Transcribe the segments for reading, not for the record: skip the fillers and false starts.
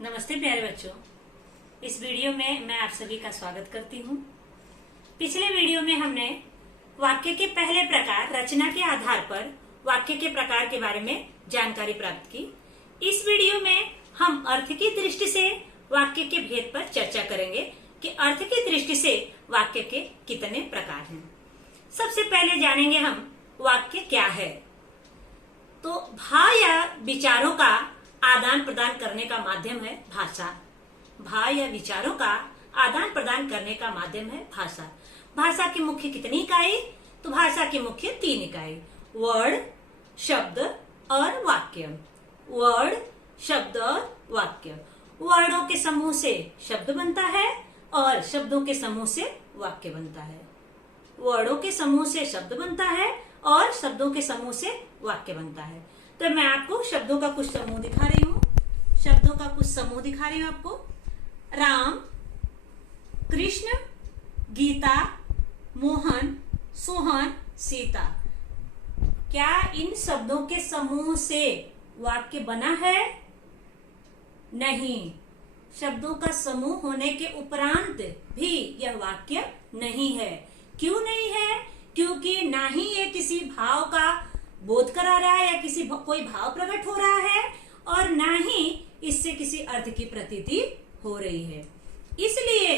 नमस्ते प्यारे बच्चों। इस वीडियो में मैं आप सभी का स्वागत करती हूँ। पिछले वीडियो में हमने वाक्य के पहले प्रकार रचना के आधार पर वाक्य के प्रकार के बारे में जानकारी प्राप्त की। इस वीडियो में हम अर्थ की दृष्टि से वाक्य के भेद पर चर्चा करेंगे कि अर्थ की दृष्टि से वाक्य के कितने प्रकार हैं। सबसे पहले जानेंगे हम वाक्य क्या है। तो भाव या विचारों का आदान प्रदान करने का माध्यम है भाषा। भाव या विचारों का आदान प्रदान करने का माध्यम है भाषा। भाषा की मुख्य कितनी इकाई? तो भाषा की मुख्य 3 इकाई, वर्ड, शब्द और वाक्य। वर्ड, शब्द और वाक्य। वर्डों के समूह से शब्द बनता है और शब्दों के समूह से वाक्य बनता है। वर्डों के समूह से शब्द बनता है और शब्दों के समूह से वाक्य बनता है। तो मैं आपको शब्दों का कुछ समूह दिखा रही हूँ। शब्दों का कुछ समूह दिखा रही हूँ आपको। राम, कृष्ण, गीता, मोहन, सोहन, सीता। क्या इन शब्दों के समूह से वाक्य बना है? नहीं। शब्दों का समूह होने के उपरांत भी यह वाक्य नहीं है। क्यों नहीं है? क्योंकि ना ही ये किसी भाव का बोध करा रहा है या कोई भाव प्रकट हो रहा है और ना ही इससे किसी अर्थ की प्रतीति हो रही है। इसलिए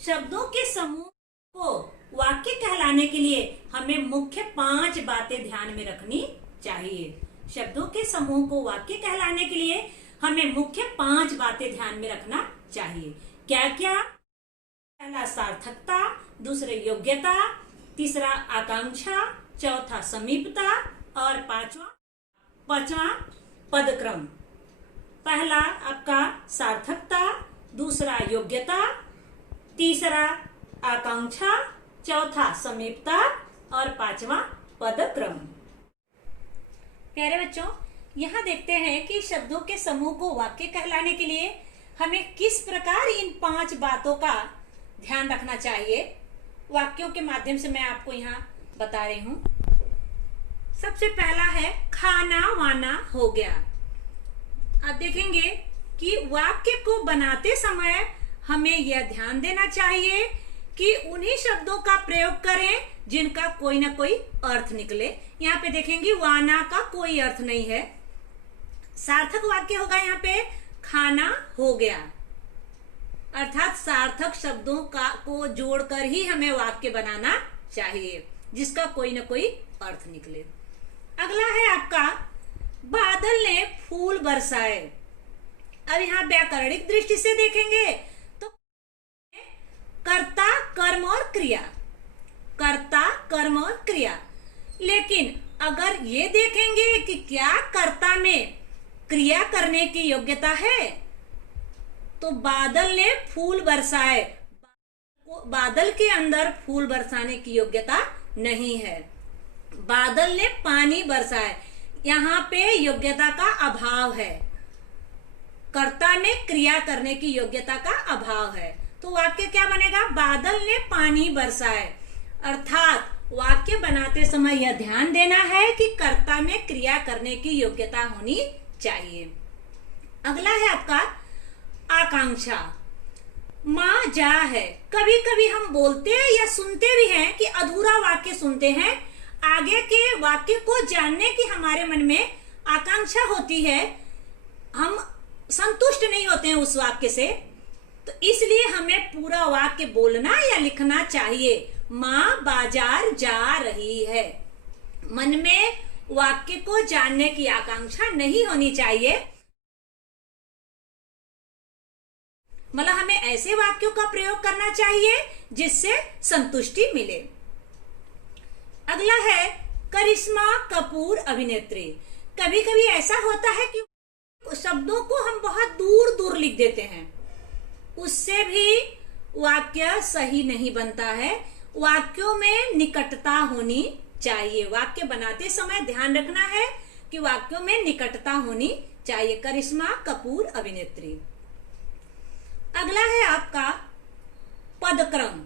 शब्दों के समूह को वाक्य कहलाने के लिए हमें मुख्य 5 बातें ध्यान में रखनी चाहिए। शब्दों के समूह को वाक्य कहलाने के लिए हमें मुख्य 5 बातें ध्यान में रखना चाहिए। क्या क्या? पहला सार्थकता, दूसरे योग्यता, तीसरा आकांक्षा, चौथा समीपता और पांचवा पदक्रम। पहला आपका सार्थकता, दूसरा योग्यता, तीसरा आकांक्षा, चौथा समीपता और पांचवा पदक्रम। प्यारे बच्चों, यहाँ देखते हैं कि शब्दों के समूह को वाक्य कहलाने के लिए हमें किस प्रकार इन 5 बातों का ध्यान रखना चाहिए। वाक्यों के माध्यम से मैं आपको यहाँ बता रही हूँ। सबसे पहला है खाना वाना हो गया। आप देखेंगे कि वाक्य को बनाते समय हमें यह ध्यान देना चाहिए कि उन्हीं शब्दों का प्रयोग करें जिनका कोई ना कोई अर्थ निकले। यहाँ पे देखेंगे वाना का कोई अर्थ नहीं है। सार्थक वाक्य होगा यहाँ पे खाना हो गया, अर्थात सार्थक शब्दों को जोड़कर ही हमें वाक्य बनाना चाहिए जिसका कोई ना कोई अर्थ निकले। अगला है आपका बादल ने फूल बरसाए। अब यहाँ व्याकरणिक दृष्टि से देखेंगे तो कर्ता, कर्म और क्रिया, कर्ता, कर्म और क्रिया। लेकिन अगर ये देखेंगे कि क्या कर्ता में क्रिया करने की योग्यता है तो बादल ने फूल बरसाए, बादल के अंदर फूल बरसाने की योग्यता नहीं है। बादल ने पानी बरसाए, यहाँ पे योग्यता का अभाव है। कर्ता में क्रिया करने की योग्यता का अभाव है। तो वाक्य क्या बनेगा? बादल ने पानी बरसाए। अर्थात वाक्य बनाते समय यह ध्यान देना है कि कर्ता में क्रिया करने की योग्यता होनी चाहिए। अगला है आपका आकांक्षा। माँ जा है। कभी कभी हम बोलते हैं या सुनते भी हैं कि अधूरा वाक्य सुनते हैं। आगे के वाक्य को जानने की हमारे मन में आकांक्षा होती है, हम संतुष्ट नहीं होते हैं उस वाक्य से, तो इसलिए हमें पूरा वाक्य बोलना या लिखना चाहिए। माँ बाजार जा रही है। मन में वाक्य को जानने की आकांक्षा नहीं होनी चाहिए। मतलब हमें ऐसे वाक्यों का प्रयोग करना चाहिए जिससे संतुष्टि मिले। अगला है करिश्मा कपूर अभिनेत्री। कभी कभी ऐसा होता है कि शब्दों को हम बहुत दूर दूर लिख देते हैं, उससे भी वाक्य सही नहीं बनता है। वाक्यों में निकटता होनी चाहिए। वाक्य बनाते समय ध्यान रखना है कि वाक्यों में निकटता होनी चाहिए। करिश्मा कपूर अभिनेत्री। अगला है आपका पदक्रम।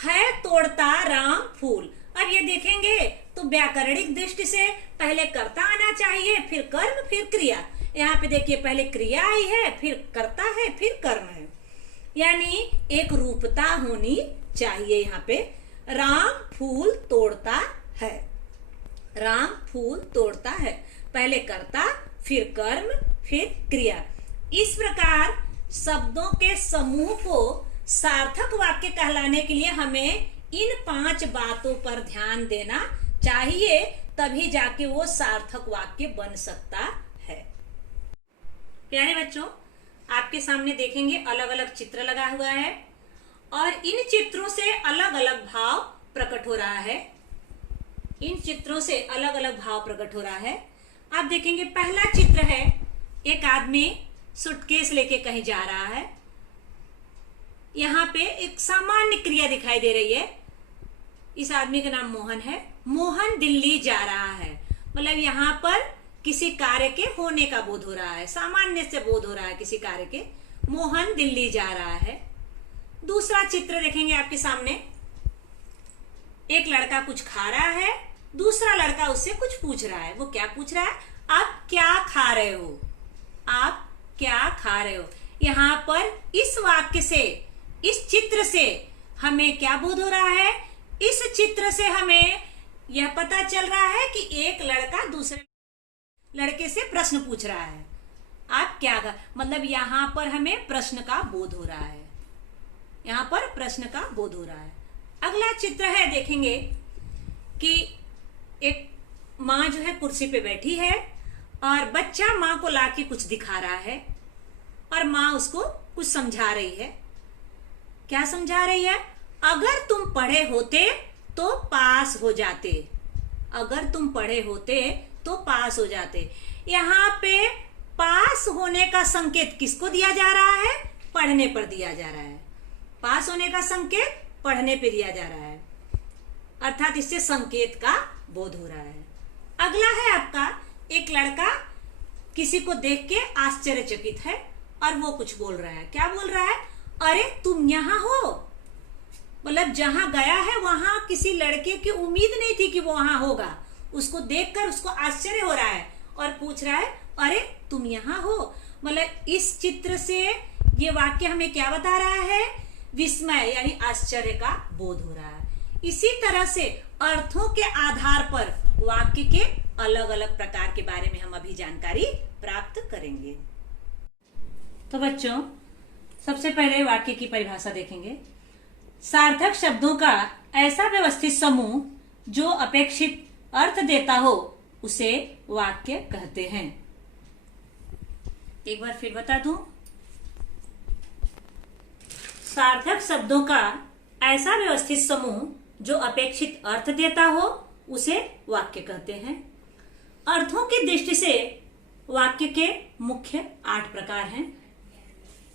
है तोड़ता राम फूल। अब ये देखेंगे तो व्याकरणिक दृष्टि से पहले कर्ता आना चाहिए, फिर कर्म, फिर क्रिया। यहाँ पे देखिए पहले क्रिया आई है, फिर कर्ता है, फिर कर्म है, यानी एक रूपता होनी चाहिए। यहाँ पे राम फूल तोड़ता है, राम फूल तोड़ता है, पहले कर्ता, फिर कर्म, फिर क्रिया। इस प्रकार शब्दों के समूह को सार्थक वाक्य कहलाने के लिए हमें इन 5 बातों पर ध्यान देना चाहिए, तभी जाके वो सार्थक वाक्य बन सकता है। प्यारे बच्चों, आपके सामने देखेंगे अलग अलग चित्र लगा हुआ है और इन चित्रों से अलग अलग भाव प्रकट हो रहा है। इन चित्रों से अलग अलग भाव प्रकट हो रहा है। आप देखेंगे पहला चित्र है, एक आदमी सूटकेस लेके कहीं जा रहा है। यहाँ पे एक सामान्य क्रिया दिखाई दे रही है। इस आदमी का नाम मोहन है। मोहन दिल्ली जा रहा है, मतलब यहाँ पर किसी कार्य के होने का बोध हो रहा है, सामान्य से बोध हो रहा है किसी कार्य के। मोहन दिल्ली जा रहा है। दूसरा चित्र देखेंगे आपके सामने, एक लड़का कुछ खा रहा है, दूसरा लड़का उससे कुछ पूछ रहा है। वो क्या पूछ रहा है? आप क्या खा रहे हो? आप क्या खा रहे हो? यहाँ पर इस वाक्य से, इस चित्र से हमें क्या बोध हो रहा है? इस चित्र से हमें यह पता चल रहा है कि एक लड़का दूसरे लड़के से प्रश्न पूछ रहा है, आप क्या खा, मतलब यहाँ पर हमें प्रश्न का बोध हो रहा है। यहाँ पर प्रश्न का बोध हो रहा है। अगला चित्र है, देखेंगे कि एक माँ जो है कुर्सी पे बैठी है और बच्चा माँ को लाके कुछ दिखा रहा है और माँ उसको कुछ समझा रही है। क्या समझा रही है? अगर तुम पढ़े होते तो पास हो जाते, अगर तुम पढ़े होते तो पास हो जाते। यहाँ पे पास होने का संकेत किसको दिया जा रहा है? पढ़ने पर दिया जा रहा है। पास होने का संकेत पढ़ने पे दिया जा रहा है, अर्थात इससे संकेत का बोध हो रहा है। अगला है आपका, एक लड़का किसी को देख के आश्चर्यचकित है और वो कुछ बोल रहा है। क्या बोल रहा है? अरे तुम यहाँ हो, मतलब जहां गया है वहां किसी लड़के की उम्मीद नहीं थी कि वो वहां होगा। उसको देखकर उसको आश्चर्य हो रहा है और पूछ रहा है अरे तुम यहाँ हो। मतलब इस चित्र से ये वाक्य हमें क्या बता रहा है? विस्मय यानी आश्चर्य का बोध हो रहा है। इसी तरह से अर्थों के आधार पर वाक्य के अलग अलग प्रकार के बारे में हम अभी जानकारी प्राप्त करेंगे। तो बच्चों, सबसे पहले वाक्य की परिभाषा देखेंगे। सार्थक शब्दों का ऐसा व्यवस्थित समूह जो अपेक्षित अर्थ देता हो उसे वाक्य कहते हैं। एक बार फिर बता दूं, सार्थक शब्दों का ऐसा व्यवस्थित समूह जो अपेक्षित अर्थ देता हो उसे वाक्य कहते हैं। अर्थों की दृष्टि से वाक्य के मुख्य 8 प्रकार हैं।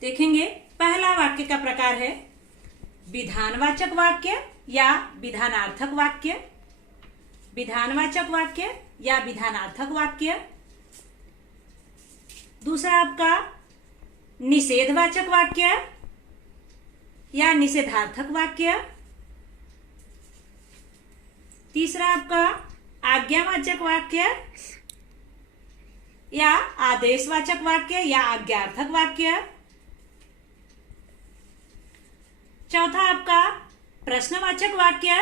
देखेंगे, पहला वाक्य का प्रकार है विधानवाचक वाक्य या विधानार्थक वाक्य, विधानवाचक वाक्य या विधानार्थक वाक्य। दूसरा आपका निषेधवाचक वाक्य या निषेधार्थक वाक्य। तीसरा आपका आज्ञावाचक वाक्य या आदेशवाचक वाक्य या आज्ञार्थक वाक्य। चौथा आपका प्रश्नवाचक वाक्य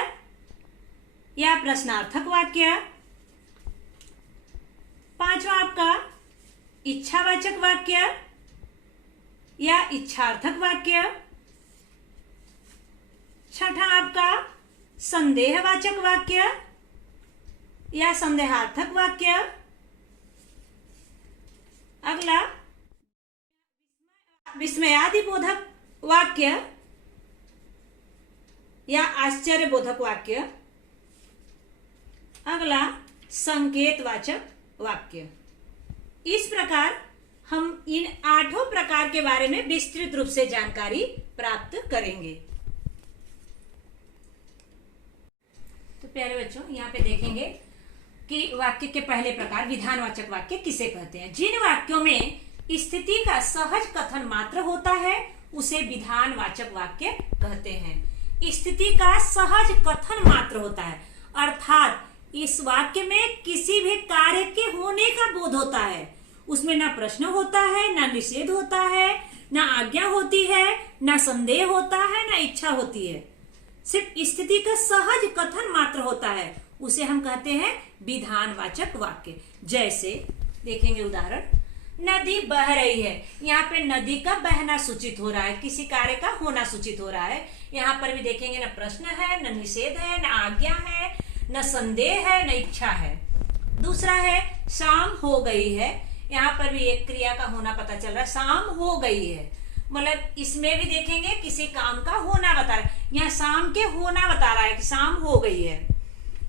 या प्रश्नार्थक वाक्य। पांचवा आपका इच्छावाचक वाक्य या इच्छार्थक वाक्य। छठा आपका संदेहवाचक वाक्य या संदेहार्थक वाक्य। अगला विस्मयादिबोधक वाक्य या आश्चर्यबोधक वाक्य। अगला संकेतवाचक वाक्य। इस प्रकार हम इन 8 प्रकार के बारे में विस्तृत रूप से जानकारी प्राप्त करेंगे। तो प्यारे बच्चों, यहाँ पे देखेंगे कि वाक्य के पहले प्रकार विधानवाचक वाक्य किसे कहते हैं। जिन वाक्यों में स्थिति का सहज कथन मात्र होता है उसे विधानवाचक वाक्य कहते हैं। स्थिति का सहज कथन मात्र होता है, अर्थात इस वाक्य में किसी भी कार्य के होने का बोध होता है, उसमें ना प्रश्न होता है, ना निषेध होता है, ना आज्ञा होती है, ना संदेह होता है, ना इच्छा होती है। सिर्फ स्थिति का सहज कथन मात्र होता है, उसे हम कहते हैं विधानवाचक वाक्य। जैसे देखेंगे उदाहरण, नदी बह रही है, यहाँ पे नदी का बहना सूचित हो रहा है, किसी कार्य का होना सूचित हो रहा है। यहाँ पर भी देखेंगे न प्रश्न है, न निषेध है, न आज्ञा है, न संदेह है, न इच्छा है। दूसरा है शाम हो गई है, यहाँ पर भी एक क्रिया का होना पता चल रहा है, शाम हो गई है, मतलब इसमें भी देखेंगे किसी काम का होना बता रहा है, यहाँ शाम के होना बता रहा है कि शाम हो गई है।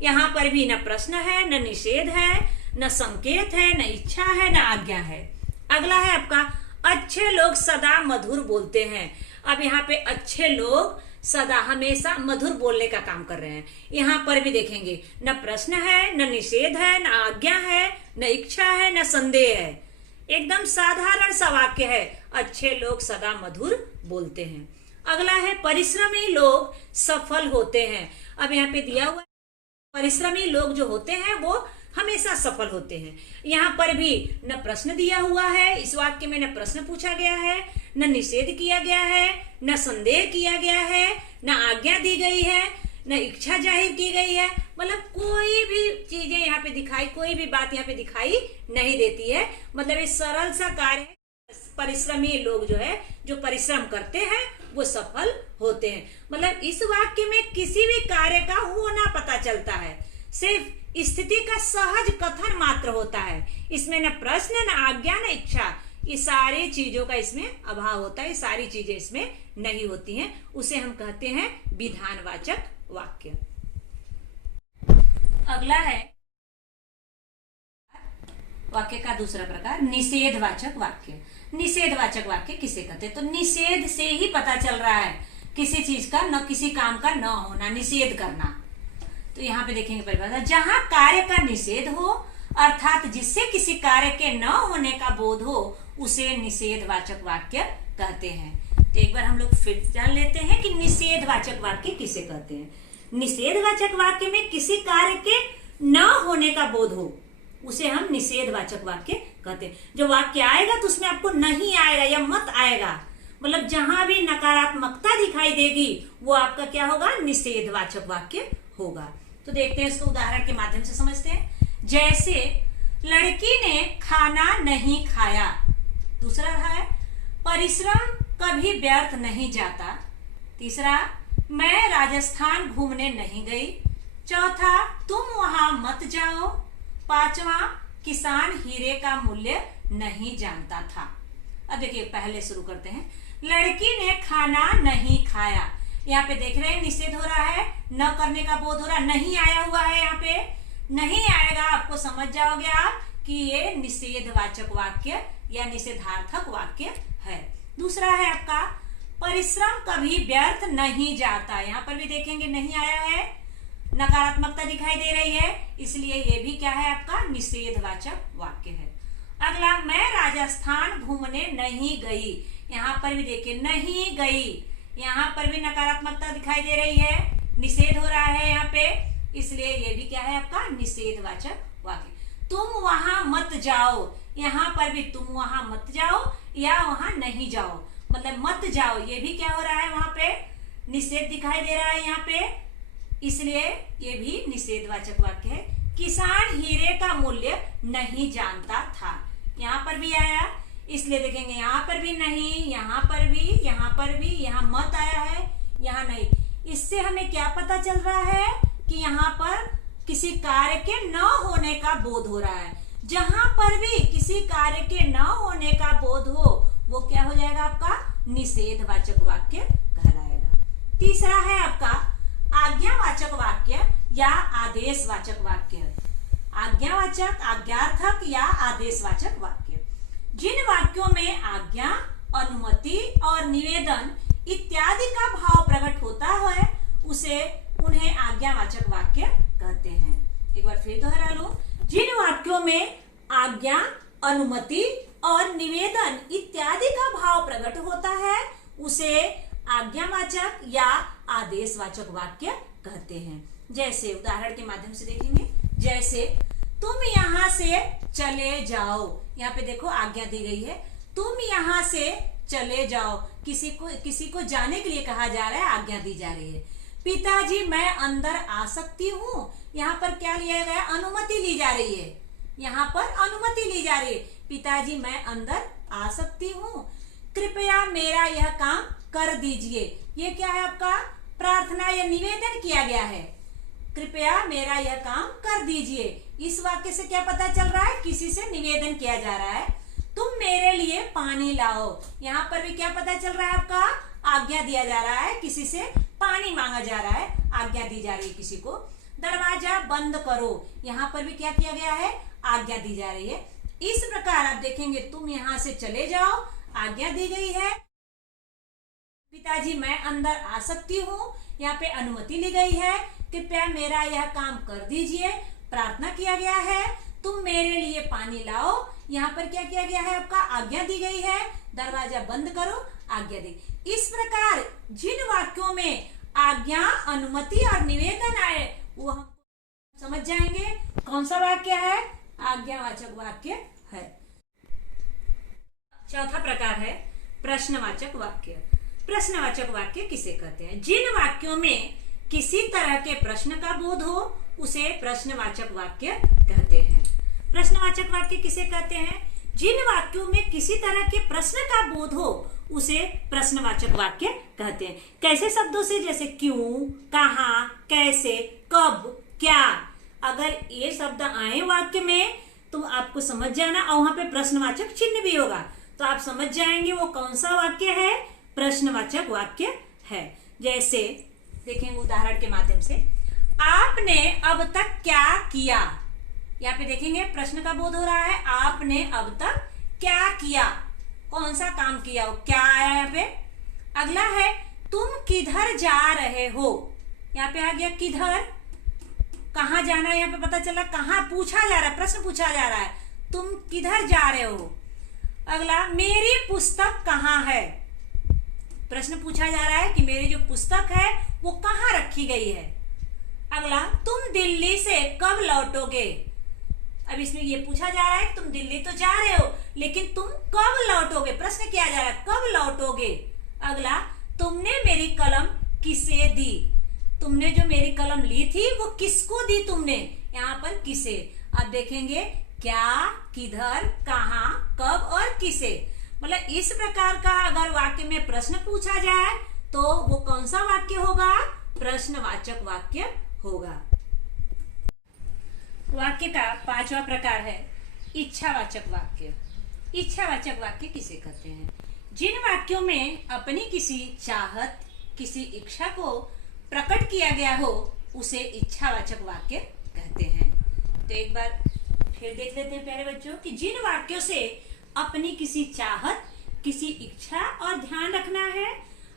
यहाँ पर भी न प्रश्न है, न निषेध है, न संकेत है, न इच्छा है, न आज्ञा है। अगला है आपका, अच्छे लोग सदा मधुर बोलते हैं। अब यहाँ पे अच्छे लोग सदा हमेशा मधुर बोलने का काम कर रहे हैं। यहाँ पर भी देखेंगे न प्रश्न है, न निषेध है, न आज्ञा है, न इच्छा है, न संदेह है, एकदम साधारण सा वाक्य है, अच्छे लोग सदा मधुर बोलते हैं। अगला है परिश्रमी लोग सफल होते हैं। अब यहाँ पे दिया हुआ परिश्रमी लोग जो होते हैं वो हमेशा सफल होते हैं। यहाँ पर भी न प्रश्न दिया हुआ है, इस वाक्य में न प्रश्न पूछा गया है, न निषेध किया गया है, न संदेह किया गया है, न आज्ञा दी गई है, न इच्छा जाहिर की गई है, मतलब कोई भी चीजें यहाँ पे दिखाई, कोई भी बात यहाँ पे दिखाई नहीं देती है। मतलब ये सरल सा कार्य है, परिश्रमी लोग जो है, जो परिश्रम करते हैं वो सफल होते हैं। मतलब इस वाक्य में किसी भी कार्य का होना पता चलता है, सिर्फ स्थिति का सहज कथन मात्र होता है, इसमें न प्रश्न, न आज्ञा, न इच्छा, ये सारी चीजों का इसमें अभाव होता है, ये सारी चीजें इसमें नहीं होती हैं, उसे हम कहते हैं विधानवाचक वाक्य। अगला है वाक्य का दूसरा प्रकार, निषेधवाचक वाक्य। निषेधवाचक वाक्य किसे कहते हैं? तो निषेध से ही पता चल रहा है किसी चीज का, न किसी काम का न होना, निषेध करना। तो यहाँ पे देखेंगे परिभाषा, जहां कार्य का निषेध हो अर्थात जिससे किसी कार्य के न होने का बोध हो, उसे निषेधवाचक वाक्य कहते हैं। तो एक बार हम लोग फिर जान लेते हैं कि निषेधवाचक वाक्य किसे कहते हैं। निषेधवाचक वाक्य में किसी कार्य के न होने का बोध हो, उसे हम निषेधवाचक वाक्य कहते हैं। जो वाक्य आएगा तो उसमें आपको नहीं आएगा या मत आएगा, मतलब जहां भी नकारात्मकता दिखाई देगी वो आपका क्या होगा? निषेधवाचक वाक्य होगा। तो देखते हैं इसको उदाहरण के माध्यम से समझते हैं। जैसे लड़की ने खाना नहीं खाया। दूसरा है परिश्रम कभी व्यर्थ नहीं जाता। तीसरा, मैं राजस्थान घूमने नहीं गई। चौथा, तुम वहां मत जाओ। पांचवा, किसान हीरे का मूल्य नहीं जानता था। अब देखिए पहले शुरू करते हैं। लड़की ने खाना नहीं खाया, यहाँ पे देख रहे हैं निषेध हो रहा है, न करने का बोध हो रहा, नहीं आया हुआ है, यहाँ पे नहीं आएगा, आपको समझ जाओगे आप कि ये निषेधवाचक वाक्य या निषेधार्थक वाक्य है। दूसरा है आपका परिश्रम कभी व्यर्थ नहीं जाता। यहाँ पर भी देखेंगे नहीं आया है, नकारात्मकता दिखाई दे रही है, इसलिए ये भी क्या है? आपका निषेधवाचक वाक्य है। अगला, मैं राजस्थान घूमने नहीं गई। यहाँ पर भी देखिए नहीं गई, यहाँ पर भी नकारात्मकता दिखाई दे रही है, निषेध हो रहा है यहाँ पे, इसलिए ये भी क्या है? आपका निषेधवाचक वाक्य। तुम वहां मत जाओ, यहाँ पर भी तुम वहां मत जाओ या वहां नहीं जाओ, मतलब मत जाओ, ये भी क्या हो रहा है? वहां पे निषेध दिखाई दे रहा है यहाँ पे, इसलिए ये भी निषेधवाचक वाक्य है। किसान हीरे का मूल्य नहीं जानता था, यहाँ पर भी आया, इसलिए देखेंगे यहाँ पर भी नहीं, यहाँ पर भी, यहाँ पर भी, यहाँ मत आया है, यहाँ नहीं। इससे हमें क्या पता चल रहा है कि यहाँ पर किसी कार्य के न होने का बोध हो रहा है। जहां पर भी किसी कार्य के न होने का बोध हो वो क्या हो जाएगा? आपका निषेधवाचक वाक्य कहलाएगा। तीसरा है आपका आज्ञावाचक वाक्य या आदेशवाचक वाक्य। आज्ञावाचक, आज्ञार्थक या आदेशवाचक वाक्य। जिन वाक्यों में आज्ञा, अनुमति और निवेदन इत्यादि का भाव प्रकट होता है उन्हें आज्ञावाचक वाक्य कहते हैं। एक बार फिर दोहरा लो। जिन वाक्यों में आज्ञा, अनुमति और निवेदन इत्यादि का भाव प्रकट होता है उसे आज्ञावाचक या आदेशवाचक वाक्य कहते हैं। जैसे उदाहरण के माध्यम से देखेंगे। जैसे तुम यहाँ से चले जाओ। यहाँ पे देखो आज्ञा दी गई है, तुम यहाँ से चले जाओ। किसी को जाने के लिए कहा जा रहा है, आज्ञा दी जा रही है। पिताजी मैं अंदर आ सकती हूँ। यहाँ पर क्या लिया गया, अनुमति ली जा रही है। यहाँ पर अनुमति ली जा रही है, पिताजी मैं अंदर आ सकती हूँ। कृपया मेरा यह काम कर दीजिए। ये क्या है, आपका प्रार्थना या निवेदन किया गया है। कृपया मेरा यह काम कर दीजिए। इस वाक्य से क्या पता चल रहा है, किसी से निवेदन किया जा रहा है। तुम मेरे लिए पानी लाओ। यहाँ पर भी क्या पता चल रहा है, आपका आज्ञा दिया जा रहा है, किसी से पानी मांगा जा रहा है, आज्ञा दी जा रही है किसी को। दरवाजा बंद करो। यहाँ पर भी क्या किया गया है, आज्ञा दी जा रही है। इस प्रकार आप देखेंगे, तुम यहाँ से चले जाओ, आज्ञा दी गई है। पिताजी मैं अंदर आ सकती हूँ, यहाँ पे अनुमति ली गई है। कृपया मेरा यह काम कर दीजिए, प्रार्थना किया गया है। तुम मेरे लिए पानी लाओ, यहाँ पर क्या किया गया है, आपका आज्ञा दी गई है। दरवाजा बंद करो, आज्ञा दी। इस प्रकार जिन वाक्यों में आज्ञा, अनुमति और निवेदन आए वो हम समझ जाएंगे कौन सा वाक्य है, आज्ञावाचक वाक्य है। चौथा प्रकार है प्रश्नवाचक वाक्य। प्रश्नवाचक वाक्य किसे कहते हैं, जिन वाक्यों में किसी तरह के प्रश्न का बोध हो उसे प्रश्नवाचक वाक्य कहते हैं। प्रश्नवाचक वाक्य किसे कहते हैं, जिन वाक्यों में किसी तरह के प्रश्न का बोध हो उसे प्रश्नवाचक वाक्य कहते हैं। कैसे शब्दों से, जैसे क्यों, कहाँ, कैसे, कब, क्या। अगर ये शब्द आए वाक्य में तो आपको समझ जाना, और वहां पे प्रश्नवाचक चिन्ह भी होगा तो आप समझ जाएंगे वो कौन सा वाक्य है, प्रश्नवाचक वाक्य है। जैसे देखेंगे उदाहरण के माध्यम से, आपने अब तक क्या किया। यहाँ पे देखेंगे प्रश्न का बोध हो रहा है, आपने अब तक क्या किया, कौन सा काम किया, क्या आया यहाँ पे। अगला है तुम किधर जा रहे हो। यहाँ पे आ गया किधर, कहाँ जाना है, यहाँ पे पता चला कहाँ पूछा जा रहा है, प्रश्न पूछा जा रहा है, तुम किधर जा रहे हो। अगला मेरी पुस्तक कहाँ है, प्रश्न पूछा जा रहा है कि मेरी जो पुस्तक है वो कहाँ रखी गई है। अगला तुम दिल्ली से कब लौटोगे। अब इसमें ये पूछा जा रहा है कि तुम दिल्ली तो जा रहे हो लेकिन तुम कब लौटोगे, प्रश्न किया जा रहा है कब लौटोगे। अगला तुमने मेरी कलम किसे दी, तुमने जो मेरी कलम ली थी वो किसको दी तुमने, यहाँ पर किसे। अब देखेंगे क्या, किधर, कहाँ, कब और किसे। मतलब इस प्रकार का अगर वाक्य में प्रश्न पूछा जाए तो वो कौन सा वाक्य होगा, प्रश्नवाचक वाक्य होगा। वाक्य का पांचवा प्रकार है इच्छावाचक वाक्य। इच्छावाचक वाक्य किसे कहते हैं, जिन वाक्यों में अपनी किसी चाहत, किसी इच्छा को प्रकट किया गया हो उसे इच्छावाचक वाक्य कहते हैं। तो एक बार फिर देख लेते हैं प्यारे बच्चों कि जिन वाक्यों से अपनी किसी चाहत, किसी इच्छा और ध्यान रखना है,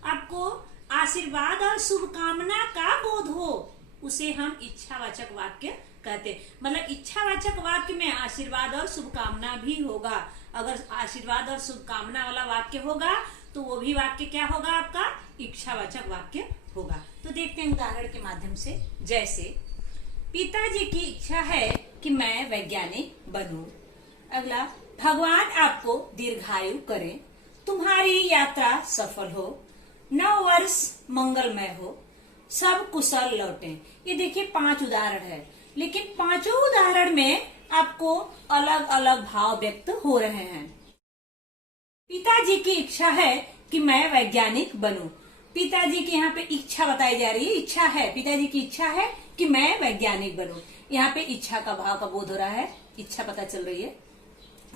आपको आशीर्वाद और शुभकामना का बोध हो उसे हम इच्छावाचक वाक्य कहते हैं। मतलब इच्छावाचक वाक्य में आशीर्वाद और शुभकामना भी होगा। अगर आशीर्वाद और शुभकामना वाला वाक्य होगा तो वो भी वाक्य क्या होगा, आपका इच्छावाचक वाक्य होगा। तो देखते हैं उदाहरण के माध्यम से। जैसे पिताजी की इच्छा है कि मैं वैज्ञानिक बनूं। अगला भगवान आपको दीर्घायु करें, तुम्हारी यात्रा सफल हो, नव वर्ष मंगलमय हो, सब कुशल लौटें। ये देखिए 5 उदाहरण है, लेकिन पांचों उदाहरण में आपको अलग अलग भाव व्यक्त हो रहे हैं। पिताजी की इच्छा है कि मैं वैज्ञानिक बनूं। पिताजी की यहाँ पे इच्छा बताई जा रही है, इच्छा है, पिताजी की इच्छा है कि मैं वैज्ञानिक बनूं। यहाँ पे इच्छा का भाव का बोध हो रहा है, इच्छा पता चल रही है।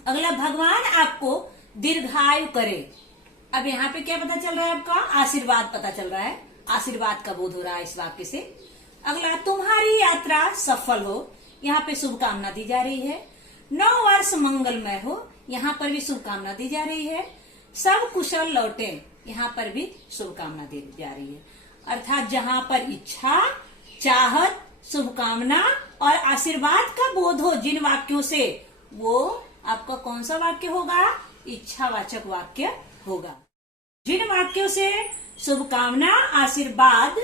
अगला भगवान आपको दीर्घायु करे। अब यहाँ पे क्या पता चल रहा है, आपका आशीर्वाद पता चल रहा है, आशीर्वाद का बोध हो रहा है इस वाक्य से। अगला तुम्हारी यात्रा सफल हो, यहाँ पे शुभकामना दी जा रही है। नव वर्ष मंगलमय हो, यहाँ पर भी शुभकामना दी जा रही है। सब कुशल लौटे, यहाँ पर भी शुभकामना दी जा रही है। अर्थात जहाँ पर इच्छा, चाहत, शुभकामना और आशीर्वाद का बोध हो जिन वाक्यों से, वो आपका कौन सा वाक्य होगा, इच्छावाचक वाक्य होगा। जिन वाक्यों से शुभकामना, आशीर्वाद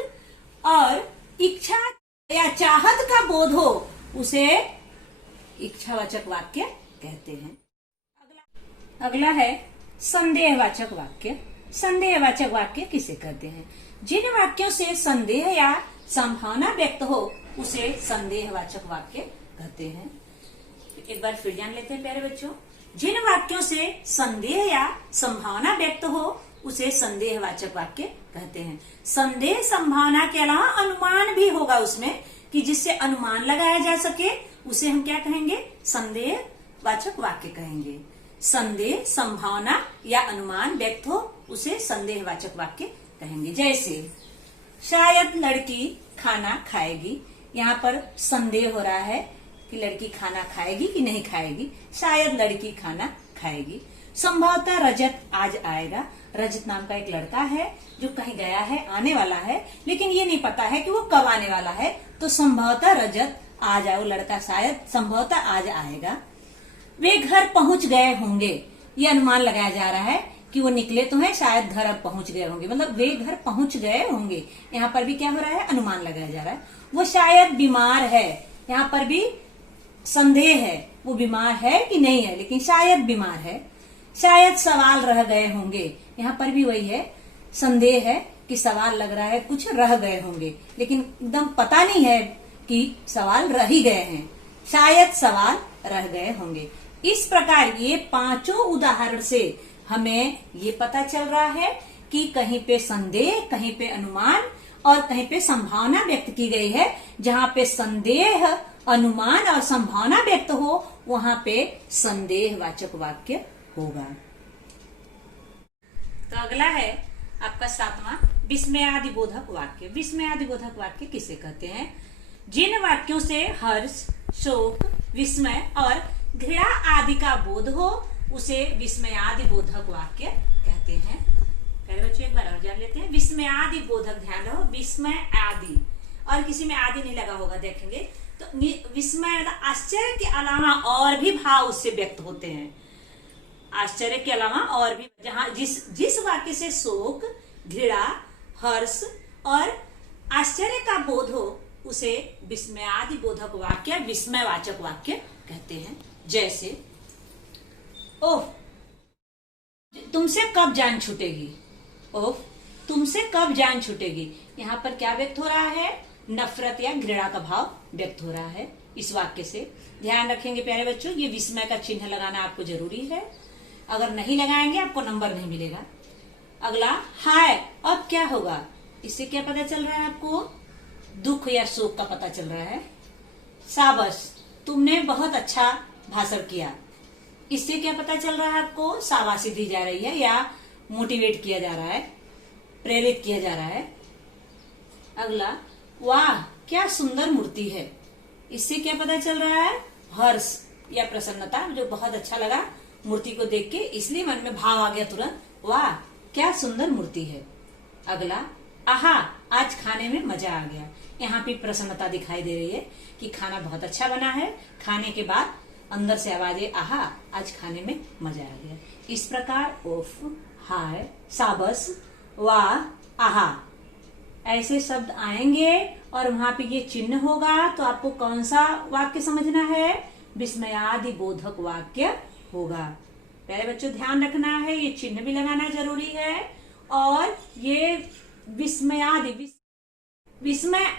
और इच्छा या चाहत का बोध हो उसे इच्छावाचक वाक्य कहते हैं। अगला है संदेहवाचक वाक्य। संदेहवाचक वाक्य किसे कहते हैं? जिन वाक्यों से संदेह या संभावना व्यक्त हो उसे संदेहवाचक वाक्य कहते हैं। एक बार फिर जान लेते हैं प्यारे बच्चों। जिन वाक्यों से संदेह या संभावना व्यक्त हो उसे संदेहवाचक वाक्य कहते हैं। संदेह संभावना के अलावा अनुमान भी होगा उसमें, कि जिससे अनुमान लगाया जा सके, उसे हम क्या कहेंगे? संदेहवाचक वाक्य कहेंगे। संदेह संभावना या अनुमान व्यक्त हो उसे संदेहवाचक वाक्य कहेंगे। जैसे शायद लड़की खाना खाएगी, यहाँ पर संदेह हो रहा है कि लड़की खाना खाएगी कि नहीं खाएगी। शायद लड़की खाना खाएगी। संभवतः रजत आज आएगा। रजत नाम का एक लड़का है जो कहीं गया है, आने वाला है, लेकिन ये नहीं पता है कि वो कब आने वाला है, तो संभवतः रजत आ जाए, वो लड़का शायद संभवतः आज आएगा। वे घर पहुंच गए होंगे, ये अनुमान लगाया जा रहा है कि वो निकले तो हैं, शायद घर अब पहुंच गए होंगे, मतलब वे घर पहुंच गए होंगे। यहाँ पर भी क्या हो रहा है? अनुमान लगाया जा रहा है। वो शायद बीमार है, यहाँ पर भी संदेह है, वो बीमार है कि नहीं है, लेकिन शायद बीमार है। शायद सवाल रह गए होंगे, यहाँ पर भी वही है, संदेह है कि सवाल लग रहा है कुछ रह गए होंगे, लेकिन एकदम पता नहीं है कि सवाल रह ही गए हैं। शायद सवाल रह गए होंगे। इस प्रकार ये पांचों उदाहरण से हमें ये पता चल रहा है कि कहीं पे संदेह, कहीं पे अनुमान और कहीं पे संभावना व्यक्त की गई है। जहाँ पे संदेह, अनुमान और संभावना व्यक्त हो वहां पे संदेहवाचक वाक्य होगा। तो अगला है आपका 7वां विस्मयादिबोधक वाक्य। विस्मयादिबोधक वाक्य किसे कहते हैं? जिन वाक्यों से हर्ष, शोक, विस्मय और घृणा आदि का बोध हो उसे विस्मयादिबोधक वाक्य कहते हैं। पहले बच्चों एक बार और जान लेते हैं। विस्मयादिबोधक, ध्यान रहो, विस्मय आदि, और किसी में आदि नहीं लगा होगा, देखेंगे तो विस्मय आश्चर्य के अलावा और भी भाव उससे व्यक्त होते हैं। आश्चर्य के अलावा और भी, जहां जिस वाक्य से शोक, घृणा, हर्ष और आश्चर्य का बोध हो उसे विस्मयादिबोधक वाक्य, विस्मयवाचक वाक्य कहते हैं। जैसे ओह तुमसे कब जान छूटेगी। ओह तुमसे कब जान छूटेगी, यहाँ पर क्या व्यक्त हो रहा है? नफरत या घृणा का भाव व्यक्त हो रहा है इस वाक्य से। ध्यान रखेंगे प्यारे बच्चों, ये विस्मय का चिन्ह लगाना आपको जरूरी है, अगर नहीं लगाएंगे आपको नंबर नहीं मिलेगा। अगला हाय अब क्या होगा, इससे क्या पता चल रहा है आपको? दुख या शोक का पता चल रहा है। शाबाश तुमने बहुत अच्छा भाषण किया, इससे क्या पता चल रहा है आपको? शाबाशी दी जा रही है या मोटिवेट किया जा रहा है, प्रेरित किया जा रहा है। अगला वाह क्या सुंदर मूर्ति है, इससे क्या पता चल रहा है? हर्ष या प्रसन्नता, जो बहुत अच्छा लगा मूर्ति को देख के, इसलिए मन में भाव आ गया तुरंत, वाह क्या सुंदर मूर्ति है। अगला आहा आज खाने में मजा आ गया, यहाँ पे प्रसन्नता दिखाई दे रही है कि खाना बहुत अच्छा बना है, खाने के बाद अंदर से आवाज है आहा आज खाने में मजा आ गया। इस प्रकार ओफ, हाय, शाबाश, वाह, आहा ऐसे शब्द आएंगे और वहां पे ये चिन्ह होगा, तो आपको कौन सा वाक्य समझना है? विस्मयादिबोधक वाक्य होगा। पहले बच्चों ध्यान रखना है, ये चिन्ह भी लगाना जरूरी है, और ये विस्मय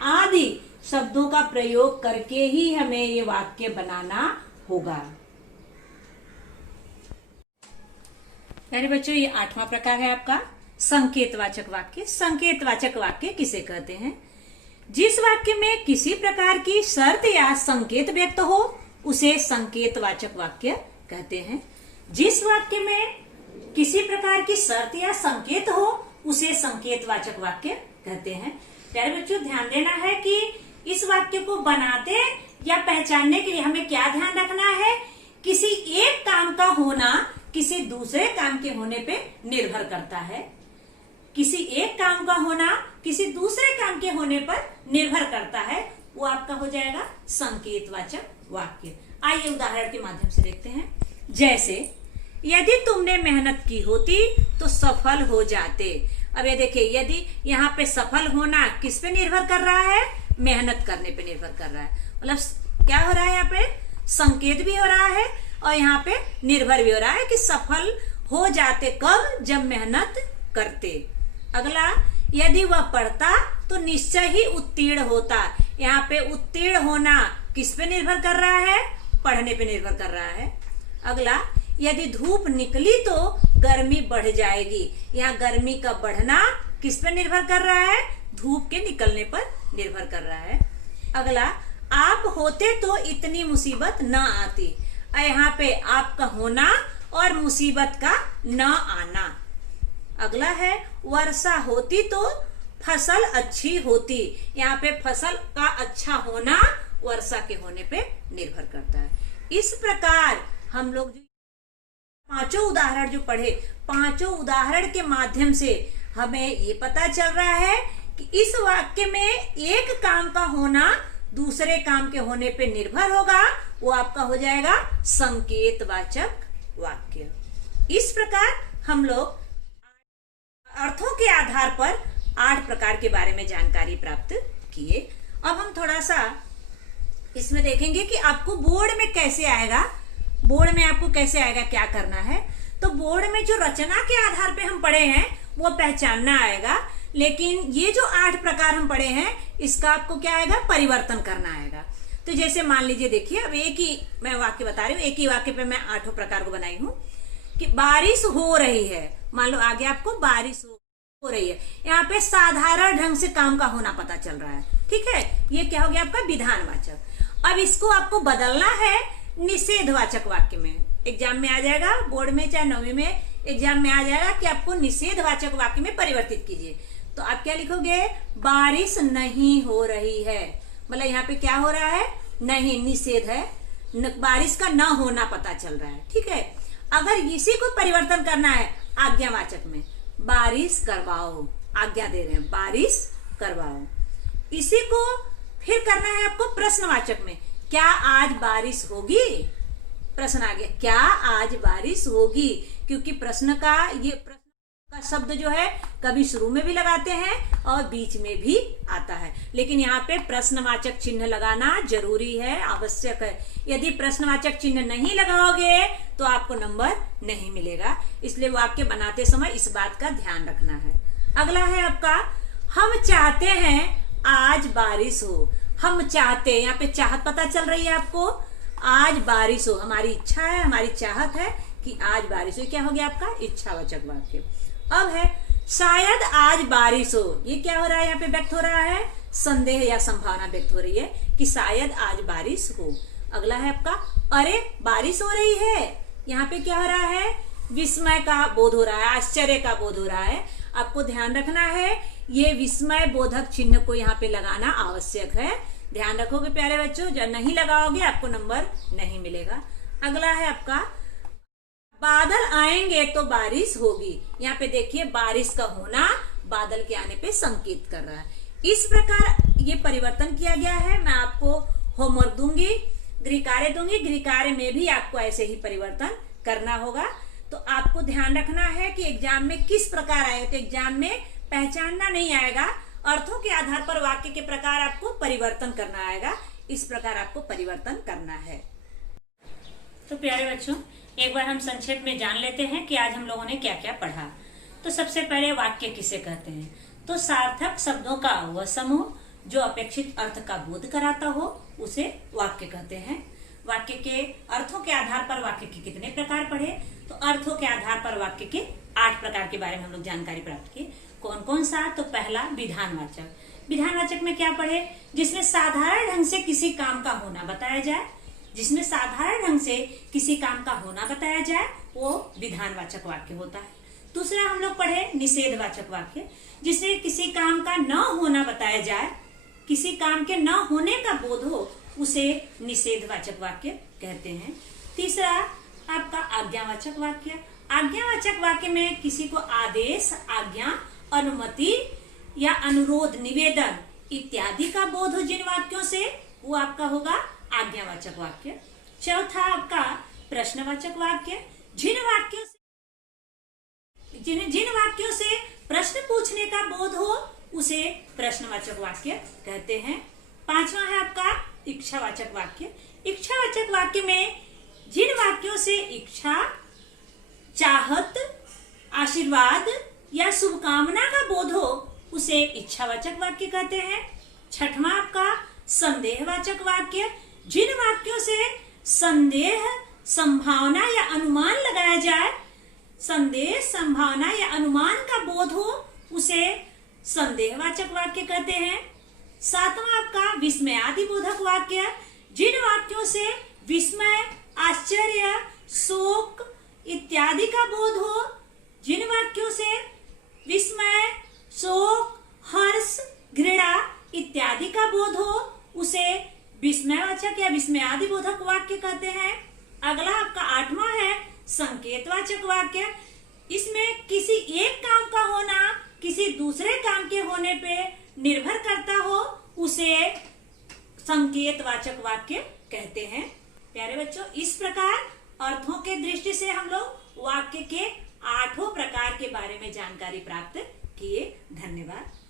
आदि शब्दों का प्रयोग करके ही हमें ये वाक्य बनाना होगा। पहले बच्चों ये 8वां प्रकार है आपका संकेतवाचक वाक्य। संकेतवाचक वाक्य किसे कहते हैं? जिस वाक्य में किसी प्रकार की शर्त या संकेत व्यक्त हो उसे संकेतवाचक वाक्य कहते हैं। जिस वाक्य में किसी प्रकार की शर्त या संकेत हो उसे संकेतवाचक वाक्य कहते हैं। प्यारे बच्चों ध्यान देना है कि इस वाक्य को बनाते या पहचानने के लिए हमें क्या ध्यान रखना है? किसी एक काम का होना किसी दूसरे काम के होने पे निर्भर करता है। किसी एक काम का होना किसी दूसरे काम के होने पर निर्भर करता है, वो आपका हो जाएगा संकेतवाचक वाक्य। आइए उदाहरण के माध्यम से देखते हैं। जैसे यदि तुमने मेहनत की होती तो सफल हो जाते। अब ये देखिए, यदि यहाँ पे सफल होना किस पे निर्भर कर रहा है? मेहनत करने पे निर्भर कर रहा है। मतलब क्या हो रहा है यहाँ पे? संकेत भी हो रहा है और यहाँ पे निर्भर भी हो रहा है कि सफल हो जाते कब, जब मेहनत करते। अगला, यदि वह पढ़ता तो निश्चय ही उत्तीर्ण होता। यहाँ पे उत्तीर्ण होना किस पे निर्भर कर रहा है? पढ़ने पे निर्भर कर रहा है। अगला, यदि धूप निकली तो गर्मी बढ़ जाएगी। यहाँ गर्मी का बढ़ना किस पे निर्भर कर रहा है? धूप के निकलने पर निर्भर कर रहा है। अगला, आप होते तो इतनी मुसीबत न आती। यहाँ पे आपका होना और मुसीबत का न आना। अगला है, वर्षा होती तो फसल अच्छी होती। यहाँ पे फसल का अच्छा होना वर्षा के होने पे निर्भर करता है। इस प्रकार हम लोग जो पांचों उदाहरण जो पढ़े, पांचों उदाहरण के माध्यम से हमें ये पता चल रहा है कि इस वाक्य में एक काम का होना दूसरे काम के होने पे निर्भर होगा, वो आपका हो जाएगा संकेतवाचक वाक्य। इस प्रकार हम लोग अर्थों के आधार पर 8 प्रकार के बारे में जानकारी प्राप्त किए। अब हम थोड़ा सा इसमें देखेंगे कि आपको बोर्ड में कैसे आएगा, बोर्ड में आपको कैसे आएगा, क्या करना है। तो बोर्ड में जो रचना के आधार पे हम पढ़े हैं वो पहचानना आएगा, लेकिन ये जो 8 प्रकार हम पढ़े हैं इसका आपको क्या आएगा? परिवर्तन करना आएगा। तो जैसे मान लीजिए, देखिए अब एक ही मैं वाक्य बता रही हूँ, एक ही वाक्य पे मैं 8 प्रकार को बनाई हूँ कि बारिश हो रही है। मान लो आगे आपको बारिश हो रही है, यहाँ पे साधारण ढंग से काम का होना पता चल रहा है, ठीक है। ये क्या हो गया आपका? विधानवाचक। अब इसको आपको बदलना है निषेधवाचक वाक्य में। एग्जाम में आ जाएगा, बोर्ड में चाहे 9वीं में एग्जाम में आ जाएगा कि आपको निषेधवाचक वाक्य में परिवर्तित कीजिए। तो आप क्या लिखोगे? बारिश नहीं हो रही है। मतलब यहाँ पे क्या हो रहा है? नहीं, निषेध है, बारिश का न होना पता चल रहा है, ठीक है। अगर इसी को परिवर्तन करना है आज्ञावाचक में, बारिश करवाओ, आज्ञा दे रहे हैं, बारिश करवाओ। इसी को फिर करना है आपको प्रश्नवाचक में, क्या आज बारिश होगी? प्रश्न आ गया, क्या आज बारिश होगी? क्योंकि प्रश्न का ये प्रश्न का शब्द जो है कभी शुरू में भी लगाते हैं और बीच में भी आता है, लेकिन यहाँ पे प्रश्नवाचक चिन्ह लगाना जरूरी है, आवश्यक है। यदि प्रश्नवाचक चिन्ह नहीं लगाओगे तो आपको नंबर नहीं मिलेगा, इसलिए वाक्य बनाते समय इस बात का ध्यान रखना है। अगला है आपका, हम चाहते हैं आज बारिश हो। हम चाहते, यहाँ पे चाहत पता चल रही है आपको, आज बारिश हो, हमारी इच्छा है, हमारी चाहत है कि आज बारिश हो। क्या हो गया आपका? इच्छावाचक वाक्य। अब है शायद आज बारिश हो। ये क्या हो रहा है? यहाँ पे व्यक्त हो रहा है संदेह या संभावना व्यक्त हो रही है कि शायद आज बारिश हो। अगला है आपका, अरे बारिश हो रही है। यहाँ पे क्या हो रहा है? विस्मय का बोध हो रहा है, आश्चर्य का बोध हो रहा है। आपको ध्यान रखना है, ये विस्मय बोधक चिन्ह को यहाँ पे लगाना आवश्यक है। ध्यान रखोगे प्यारे बच्चों, जब नहीं लगाओगे आपको नंबर नहीं मिलेगा। अगला है आपका, बादल आएंगे तो बारिश होगी। यहाँ पे देखिए बारिश का होना बादल के आने पे संकेत कर रहा है। इस प्रकार ये परिवर्तन किया गया है। मैं आपको होमवर्क दूंगी, गृह कार्य दूंगी, गृह कार्य में भी आपको ऐसे ही परिवर्तन करना होगा। तो आपको ध्यान रखना है कि एग्जाम में किस प्रकार आएगा। तो एग्जाम में पहचानना नहीं आएगा, अर्थों के आधार पर वाक्य के प्रकार आपको परिवर्तन करना आएगा। इस प्रकार आपको परिवर्तन करना है। तो प्यारे बच्चों, एक बार हम संक्षेप में जान लेते हैं कि आज हम लोगों ने क्या क्या पढ़ा। तो सबसे पहले वाक्य किसे कहते हैं? तो सार्थक शब्दों का वह समूह जो अपेक्षित अर्थ का बोध कराता हो उसे वाक्य कहते हैं। वाक्य के अर्थों के आधार पर वाक्य के कितने प्रकार पढ़े? तो अर्थों के आधार पर वाक्य के 8 प्रकार के बारे में हम लोग जानकारी प्राप्त की। कौन कौन सा? तो पहला विधानवाचक। विधानवाचक में क्या पढ़े? जिसमें साधारण ढंग से किसी काम का होना बताया जाए, जिसमें साधारण ढंग से किसी काम का होना बताया जाए वो विधानवाचक वाक्य होता है। दूसरा हम लोग पढ़े निषेधवाचक वाक्य, जिसमें किसी काम का न होना बताया जाए, किसी काम के न होने का बोध हो उसे निषेधवाचक वाक्य कहते हैं। तीसरा आपका आज्ञावाचक वाक्य। आज्ञावाचक वाक्य में किसी को आदेश, आज्ञा, अनुमति या अनुरोध, निवेदन इत्यादि का बोध हो जिन वाक्यों से, वो आपका होगा आज्ञावाचक वाक्य। चौथा आपका प्रश्नवाचक वाक्य। जिन वाक्यों से प्रश्न पूछने का बोध हो उसे प्रश्नवाचक वाक्य कहते हैं। पांचवा है आपका इच्छावाचक वाक्य। इच्छावाचक वाक्य में जिन वाक्यों से इच्छा, चाहत, आशीर्वाद या शुभकामना का बोध हो उसे इच्छावाचक वाक्य कहते हैं। छठवां आपका संदेहवाचक वाक्य। जिन वाक्यों से संदेह, संभावना या अनुमान लगाया जाए, संदेह, संभावना या अनुमान का बोध हो उसे संदेहवाचक वाक्य कहते हैं। सातवां आपका विस्मयादि बोधक वाक्य। जिन वाक्यों से विस्मय, आश्चर्य, शोक इत्यादि का बोध हो, जिन वाक्यों से विस्मय, शोक, हर्ष, घृणा इत्यादि का बोध हो उसे विस्मयवाचक या विस्मयादि बोधक वाक्य कहते हैं। अगला आपका आठवां है संकेतवाचक वाक्य। इसमें किसी एक काम का होना किसी दूसरे काम के होने पे निर्भर करता हो उसे संकेतवाचक वाक्य कहते हैं। प्यारे बच्चों, इस प्रकार अर्थों के दृष्टि से हम लोग वाक्य के 8 प्रकार के बारे में जानकारी प्राप्त किए। धन्यवाद।